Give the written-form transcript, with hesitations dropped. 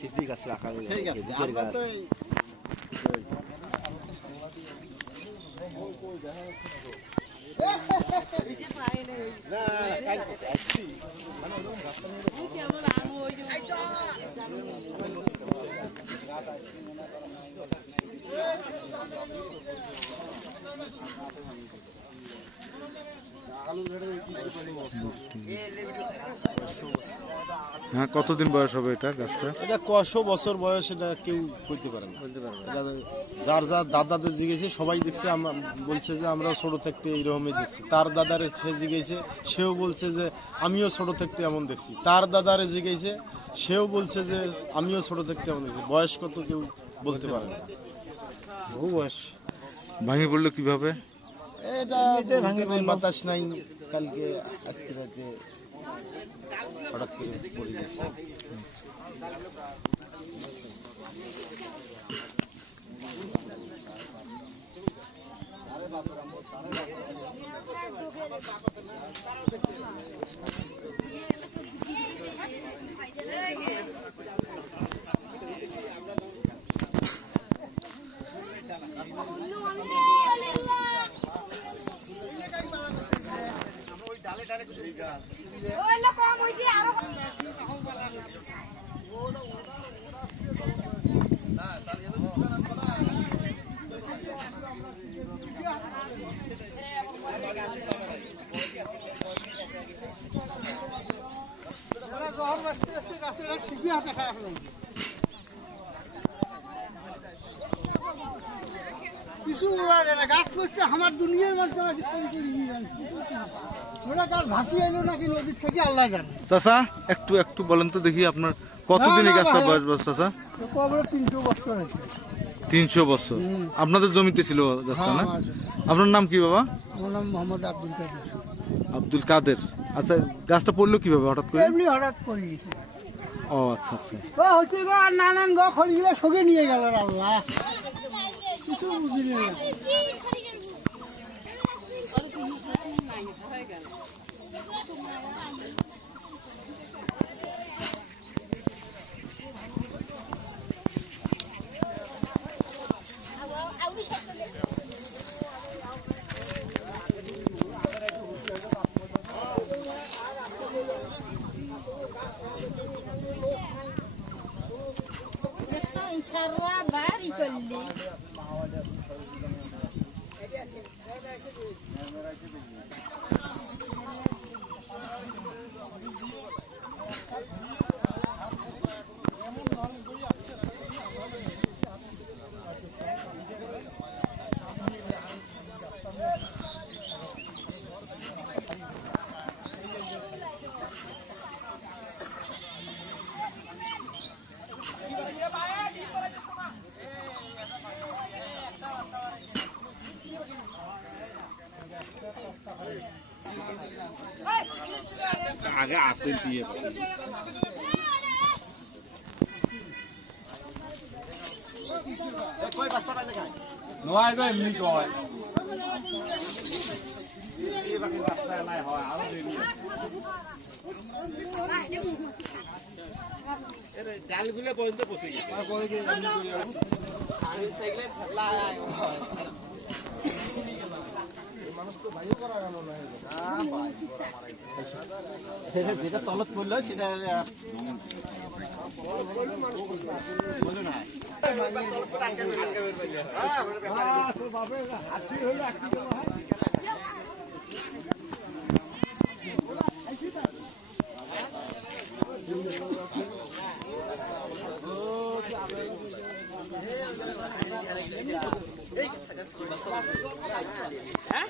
সিফি গাছ রাখা ঠিক আছে বুকের গাছ হ্যাঁ, কতদিন বয়স হবে এটা গাছটা? এটা কয়শো বছর বয়স এটা কেউ বলতে পারে না। এটা যার যার দাদাদের জিজ্ঞেসে সবাই দেখছে, আমরা বলছে যে আমরা ছোট থাকতে এইরকমই দেখছি। তার দাদারে সে জিজ্ঞেসে, সেও বলছে যে আমিও ছোট থাকতে এমন দেখছি। তার দাদারে জিজ্ঞেসে, সেও বলছে যে আমিও ছোট থাকতে এমন দেখছি। বয়স কত কেউ বলতে পারে না, বহু বয়স। ভাঙে পড়লো কিভাবে? এটা ভাঙে বাতাস নাই, কালকে আজকে রাতে হঠাৎ করে পড়ে গেছে। কিছু গাছ করছে আমার দুনিয়ার মধ্যে গাছ ভাসিয়ে এলো নাকি নদীর থেকে আল্লাহ জানে। চাচা একটু একটু বলেন তো দেখি, আপনার কতদিন এই গাছটা বয়স বয়স চাচা? 300 বছর হয়েছে। 300 বছর। আপনাদের জমিতে ছিল গাছটা না? আপনার নাম কি বাবা? আমার নাম মোহাম্মদ আব্দুল কাদের। আব্দুল কাদের। আচ্ছা, গাছটা পড়লো কিভাবে হঠাৎ করে? এমনি হঠাৎ করে গেছে। ও আচ্ছা আচ্ছা। হচ্ছে গো, আর নানান গো খড়িগুলো সঙ্গে নিয়ে গেল আল্লাহ, কিছু বুঝিনি না। সারা বাড়ি করলি আগে আসল দিয়ে নয় গো, এমনি কয় ডালগুলো পর্যন্ত বসে গেছে। যেটা তলত পড়লো সেটা হ্যাঁ